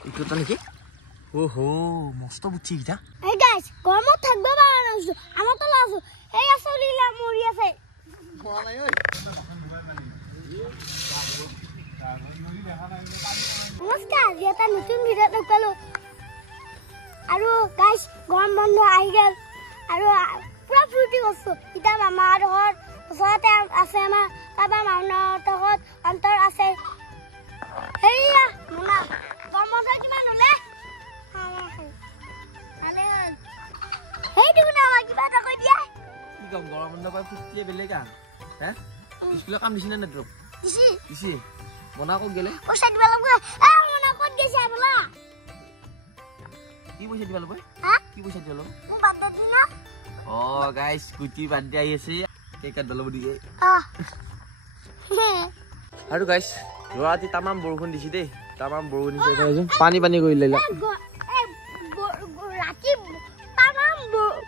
এইটো তো নেকি ওহো মস্ত বুদ্ধি কিটা এই গাইস গরমত থাকবে বানাইছো আমার তো লাজো এই আসলিলা মরি আছে বলাই ওই নমস্কার এটা নতুন ভিডিও দেখালো আৰু গাইস গৰম বন্ধ আহি গেল আৰু পুৰা ফ্ৰুটি কৰছো এটা মামাৰ ঘৰ ওচৰতে আছে আমাৰ কাবা মাউনৰ ঘৰত অন্তৰ আছে হেয়া মুনা গৰম বন্ধ কিমান হলে আলে হেই দেখুন আমাৰ কিবা এটা কৈ দিয়া কি কম গৰম বন্ধ পাই ফুটিয়ে বেলেগা হে স্কুলে কাম দিছিনা না ড্ৰপ দিছি বনা কো গেলে পইচা দিবা লাগব এ মুনা কত গৈছে বলা কি পইচা দিবা লাগব হা কি পইচা দিবা লাগব মু বাদ দি না ও গাইস কুটি বাদ দি আহি আছে কেক কাট দলব দি আৰু গাইস ৰাতি তামাম বৰষুণ দিছি দেই তামাম বৰষুণ দিছে পানী পানী কৰি লৈলা ৰাতি তামাম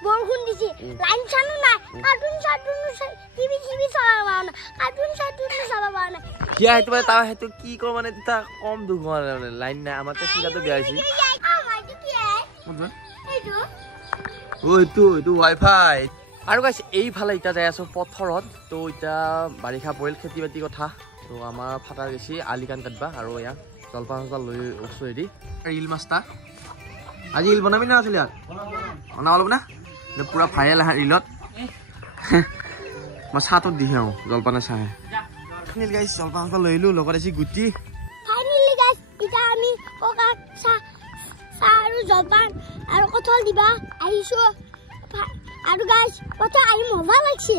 বৰষুণ দিছি লাইন চানো নাই কাৰ্টুন টিভি চাবা না কাৰ্টুন চাবা না কি আইতো তা হেতু কি কৰ মানে তা কম দুখ মানে লাইন নাই আমাৰ তে সিগাটো বেয়া হৈছে এইটো ওয়াইফাই আৰু গাইস এইফালে ইটা যাই আছো পথৰত তো ইটা বাৰিষা পৰিল খেতি বাতি কথা তো আমাৰ ফাটাৰ গেছি আলিকান কাটবা আৰু ইয়া জলপান লৈ ওছো এদি ৰিল মাস্তা আজি ৰিল বনাবি না আছিল ইয়াত বনাব লব না পুৰা ভাইৰেল ৰিলত মই সাতত দি আও জলপান চাহে নীল গাইস জলপান লৈলো লগত আছে গুটি ফাইনালি গাইস ইটা আমি ওকা আৰু জলপান আৰু কঠল দিবা আহিছো আৰু গাইস কত আহি মজা লাগছে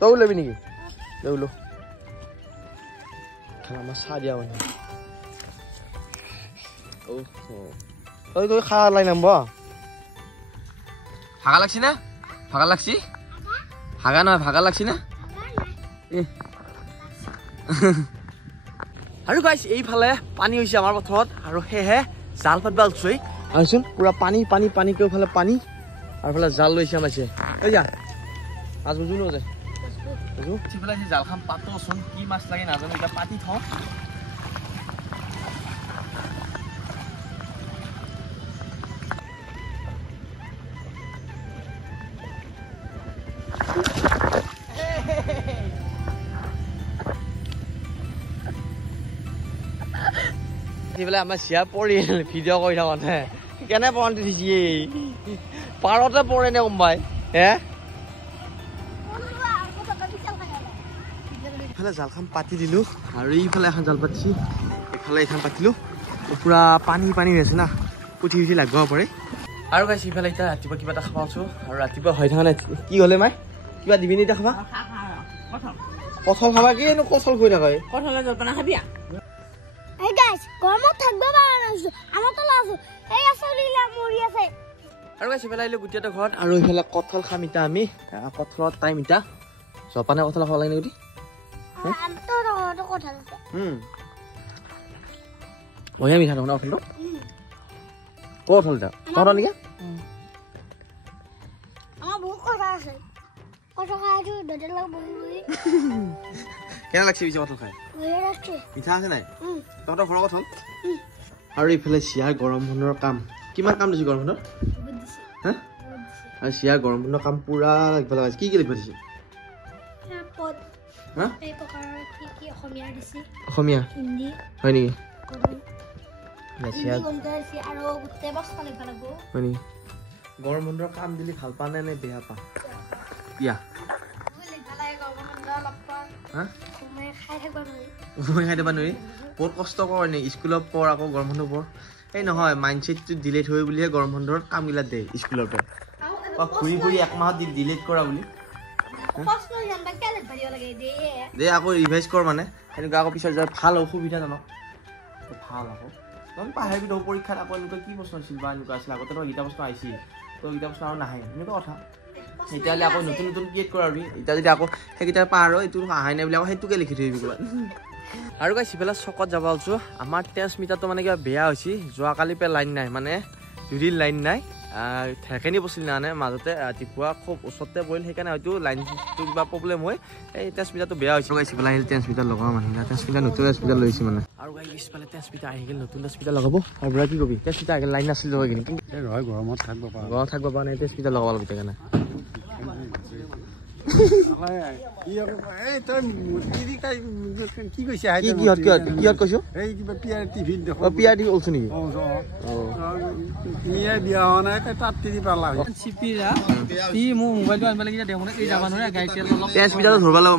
তৌ লবি নেকি লৌলো খানা মা সা দিয়া মানে ও তই খা লাই নাম ভাগা লাগছি না ভাগা লাগছি ভাগা নহয় ভাগা লাগছি না আৰু গাইস এইফালে পানী হৈছে আমাৰ পথৰত আৰু হেহে জাল পাতবা উঠছই আইছোন পুৰা পানী পানী পানী কেফালে পানী আৰু ফালে জাল লৈছে আমাছে এই যা আজ বুজু ন যায় বুজু ঠিফালে যে জাল খাম পাতোছন কি মাছ লাগে নাজানো এটা পাতি থ ঠিফালে আমাৰ চিয়া পৰি ভিডিঅ' কৰি থাকোঁতে কেনে পৰন্তি দিছি পাৰতে পৰে নে কোনবাই হে ইফালে জালখন পাতি দিলো আৰু ইফালে এখন জাল পাতিছি ইফালে এখন পাতিলো পুৰা পানী পানী হৈ আছে না পুঠি উঠি লাগিব পাৰে আৰু গাইছ ইফালে এতিয়া ৰাতিপুৱা কিবা এটা খাবা আছো আৰু ৰাতিপুৱা হৈ থকা নাই কি হ'লে মাই কিবা দিবি নি খাবা কঠল খাবা কি এনো কঠল কৈ থাকা কঠলৰ জলপান খাবি এই গাইস গৰমত থাকবে বানাইছো আমাৰ তো লাজো এই আসলিলা মৰি আছে আৰু গাইছ ইফালে আহিলো গুটিয়াটো ঘৰত আৰু ইফালে কঠল খাম ইটা আমি কঠলত টাইম ইটা জলপানে কঠল খাব লাগে নেকি তো কঠল আছে বঢ়িয়া মিঠা দেখোন কঠলটো কঠল এটা তহঁতৰ নেকি আমার বহুত কথা আছে কথা খাইছো দদের লগ বহি কেনে লাগছে বিচে কঠল খাই মিঠা আছে নাই তহঁতৰ ঘৰৰ কঠল আৰু ইফালে চিয়াৰ গৰম বন্ধৰ কাম কিমান কাম দিছে গৰম বন্ধৰ হা আৰু চিয়াৰ গৰম বন্ধৰ কাম পুৰা লাগিব লগাইছে কি লিখিব দিছে অসমীয়া হয় নেকি গৰম বন্ধৰ কাম দিলি ভাল পা নে বেয়া পা ইয়া খাই দিবা নোৱাৰি বহুত কষ্ট কৰ নে স্কুলত পঢ় আকৌ গৰম বন্ধ পঢ় এই নহয় মাইণ্ডছেটটো ডিলেট হৈ বুলিহে গৰম বন্ধৰ কামবিলাক দে স্কুলৰ পৰা ঘূৰি ঘূৰি এক মাহত ডিলেট কৰা বুলি দে আকৌ ৰিভাইজ কৰ মানে সেনেকুৱা আকৌ পিছত যায় ভাল অসুবিধাজনক ভাল আকৌ তই পাহৰিবি তই পৰীক্ষাত আকৌ এনেকুৱা কি প্ৰশ্ন আছিল বা এনেকুৱা আছিল আগতে তই গীতা প্ৰশ্ন আহিছিল তই গীতা প্ৰশ্ন আৰু নাহে এনেকুৱা কথা এতিয়ালৈ আকৌ নতুন নতুন ক্ৰিয়েট কৰা আৰু এতিয়া যদি আকৌ সেইকেইটাৰ পাৰ এইটো আহাই নাই বুলি আকৌ সেইটোকে লিখি থৈ দিবি ক'ৰবাত আৰু গাইছ সিফালে চকত যাব ওলছো আমাৰ ট্ৰেন্সমিটাৰটো মানে কিবা বেয়া হৈছে যোৱাকালি পে লাইন নাই মানে দুদিন লাইন নাই ঠেকেনি বছিল মানে মাজতে ৰাতিপুৱা খুব ওচৰতে পৰিল সেইকাৰণে হয়তো লাইনটো কিবা প্ৰব্লেম হয় এই ট্ৰেন্সমিটাৰটো বেয়া হৈছে গাইছ পেলাই আহিল ট্ৰেন্সমিটাৰ লগাব মানুহ ট্ৰেন্সমিটাৰ নতুন ট্ৰেন্সমিটাৰ লৈছে মানে আৰু গাই পিছফালে ট্ৰেন্সমিটাৰ আহি গ'ল নতুন ট্ৰেন্সমিটাৰ লগাব আৰু বুঢ়া কি কবি ট্ৰেন্সমিটাৰ আহি লাইন নাছিল হয় কিন্তু গৰমত থাকিব পৰা নাই ট্ৰেন্সমিটাৰ লগাব লাগিব কাৰণে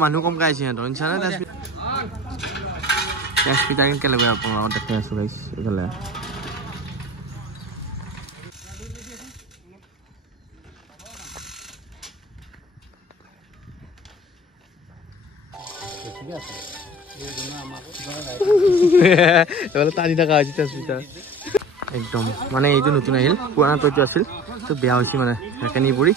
মানুহ কম কাইছে সিহঁতৰ কেনেকৈ আপোনাৰ দেখাই আছো গাইছ এইফালে টানি থকা হৈছে ট্ৰেন্সমিটাৰ একদম মানে এইটো নতুন আহিল পুৰণাটো এইটো আছিল তো বেয়া হৈছে মানে ঠেকেনি পৰি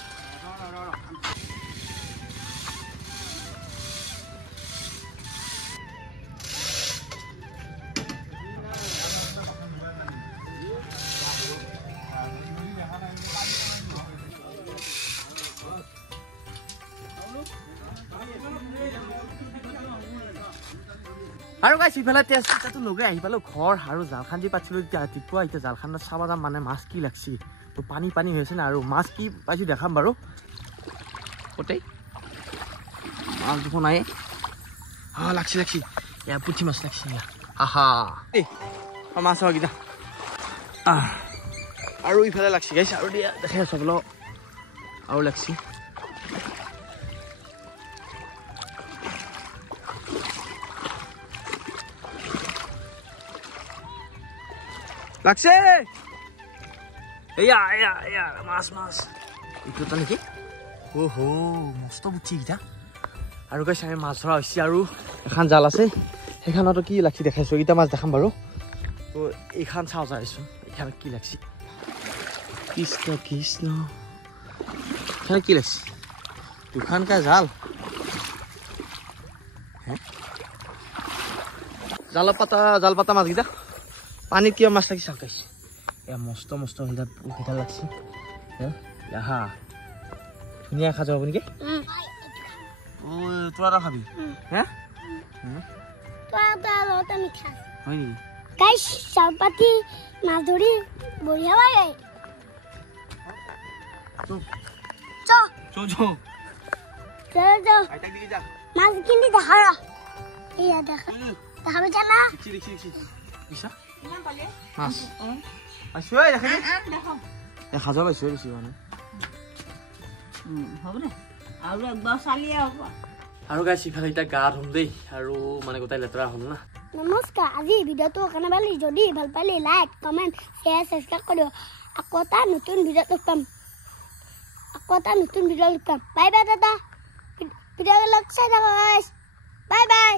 আৰু গাইছ ইফালে ট্ৰেন্সমিটাৰটো লগাই আহি পালোঁ ঘৰ আৰু জালখান যি পাইছিলোঁ এতিয়া ৰাতিপুৱা এতিয়া জালখানত চাব যাম মানে মাছ কি লাগছি তো পানী পানী হৈছে না আৰু মাছ কি পাইছোঁ দেখাম বাৰু গোটেই মাছ দেখোন নাই লাগছি এয়া পুঠি মাছ লাগছি আহা এই মাছ হয় কেইটা আৰু ইফালে লাগছি গাইছ আৰু দিয়া দেখাই আছোঁ বোলো আৰু লাগছি লাগছে এয়া মাছ এইটো এটা নেকি অহ' মস্ত পুঠি কেইটা আৰু গাইছ আমি মাছ ধৰা হৈছে আৰু এখন জাল আছে সেইখনতো কি লাগছি দেখাইছোঁ এইকেইটা মাছ দেখাম বাৰু তো এইখন চাওঁ যাইছোঁ এইখান কি লাগছি কৃষ্ণ এইখানে কি লাগছি দুখানকা জাল জাল পাতা মাছকেইটা পানীত কিবা মাছ লাগিছে চাওক গাইছ এয়া মস্ত সেইটা লাগছে হা ধুনীয়া খা যাব নেকি তোৰা এটা খাবি হে হয় নেকি গাইছ চাল পাতি মাছ ধৰি বঢ়িয়া লাগে মাছ কিন্তু দেখা এয়া দেখা পাইছা না মাছ পাইছোঁ দেখা যাব পাইছোঁ বেছি মানে আৰু গাইছ ইফালে এতিয়া গা ধুম দেই আৰু মানে গোটাই লেতেৰা হ'ল না নমস্কাৰ আজি ভিডিঅ'টো কাৰণে ভাল যদি ভাল পালে লাইক কমেণ্ট শ্বেয়াৰ ছাবস্ক্ৰাইব কৰিব আকৌ এটা নতুন ভিডিঅ'ত পাম বাই বাই দাদা ভিডিঅ'বিলাক চাই থাকক বাই বাই